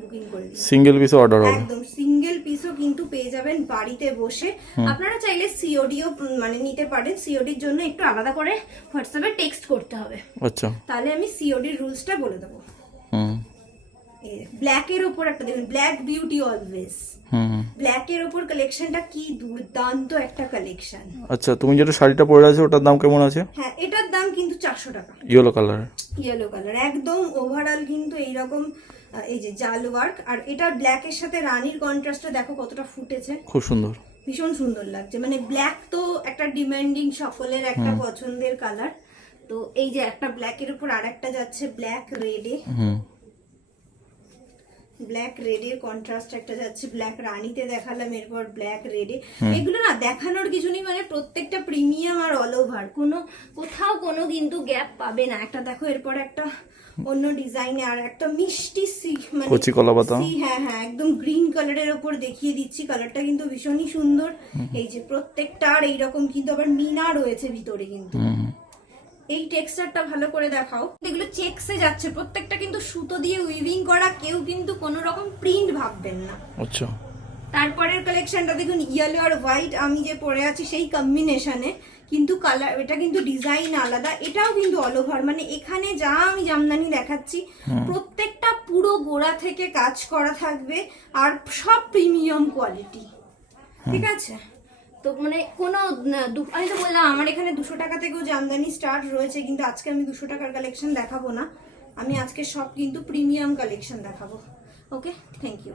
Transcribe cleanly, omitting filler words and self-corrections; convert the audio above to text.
Booking করে দিন, single piece order হবে, একদম সিঙ্গেল পিসও কিন্তু পেয়ে যাবেন বাড়িতে বসে। আপনারা চাইলে সিওডিও মানে নিতে পারেন, সিওডির জন্য একটু আলাদা করে হোয়াটসঅ্যাপে টেক্সট করতে হবে। আচ্ছা, তাহলে আমি সিওডির রুলসটা বলে দেবো। ব্ল্যাক এর উপর একটা দেখুন, ব্ল্যাক বিউটি অলওয়েজ, ব্ল্যাক এর উপর কালেকশনটা কি দুর্দান্ত একটা কালেকশন। আচ্ছা, তুমি যেটা শাড়িটা পরে আছো ওটার দাম কেমন আছে? হ্যাঁ, এটার দাম কিন্তু 400 টাকা। ইয়েলো কালার, ইয়েলো কালার একদম ওভারঅল কিন্তু এইরকম এই যে জাল ওয়ার্ক, আর এটার ব্ল্যাক এর সাথে রানীর কন্ট্রাস্টটা দেখো কতটা ফুটেছে, খুব সুন্দর, ভীষণ সুন্দর লাগছে। মানে ব্ল্যাক তো একটা ডিমান্ডিং, সকলের একটা পছন্দের কালার। তো এই যে একটা ব্ল্যাকের উপর আরেকটা যাচ্ছে ব্ল্যাক রেডে, ব্ল্যাক রেডের কন্ট্রাস্ট একটা যাচ্ছে, ব্ল্যাক রানীতে দেখালাম, এরপর ব্ল্যাক রেডে। এগুলো না দেখানোর কিছু নেই, মানে প্রত্যেকটা প্রিমিয়াম আর অল ওভার, কোথাও কোনো কিন্তু গ্যাপ পাবে না। একটা দেখো, এরপর একটা অন্য ডিজাইনে আর একটা মিষ্টি সি, মানে কচি কলা পাতা, হ্যাঁ হ্যাঁ, একদম গ্রিন কালারের উপর দেখিয়ে দিচ্ছি, কালারটা কিন্তু ভীষণই সুন্দর। এই যে প্রত্যেকটার এইরকম কিন্তু আবার মিনা রয়েছে ভিতরে কিন্তু। এই টেক্সচারটা ভালো করে দেখাও, এগুলো চেকসে যাচ্ছে, প্রত্যেকটা কিন্তু সুতো দিয়ে উইভিং করা, কেউ কিন্তু কোনো রকম প্রিন্ট ভাববেন না। আচ্ছা, তারপরের কালেকশনটা দেখুন, ইয়েলো আর হোয়াইট আমি যে পরে আছি সেই কম্বিনেশনে, কিন্তু কালার এটা কিন্তু ডিজাইন আলাদা, এটাও কিন্তু অল ওভার। মানে এখানে যা আমি জামদানি দেখাচ্ছি প্রত্যেকটা পুরো গোড়া থেকে কাজ করা থাকবে, আর সব প্রিমিয়াম কোয়ালিটি, ঠিক আছে? তো মানে কোনো আমি তো বললাম আমার এখানে 200 টাকা থেকেও জামদানি স্টার্ট রয়েছে, কিন্তু আজকে আমি 200 টাকার কালেকশন দেখাবো না, আমি আজকে সব কিন্তু প্রিমিয়াম কালেকশন দেখাবো। ওকে, থ্যাংক ইউ।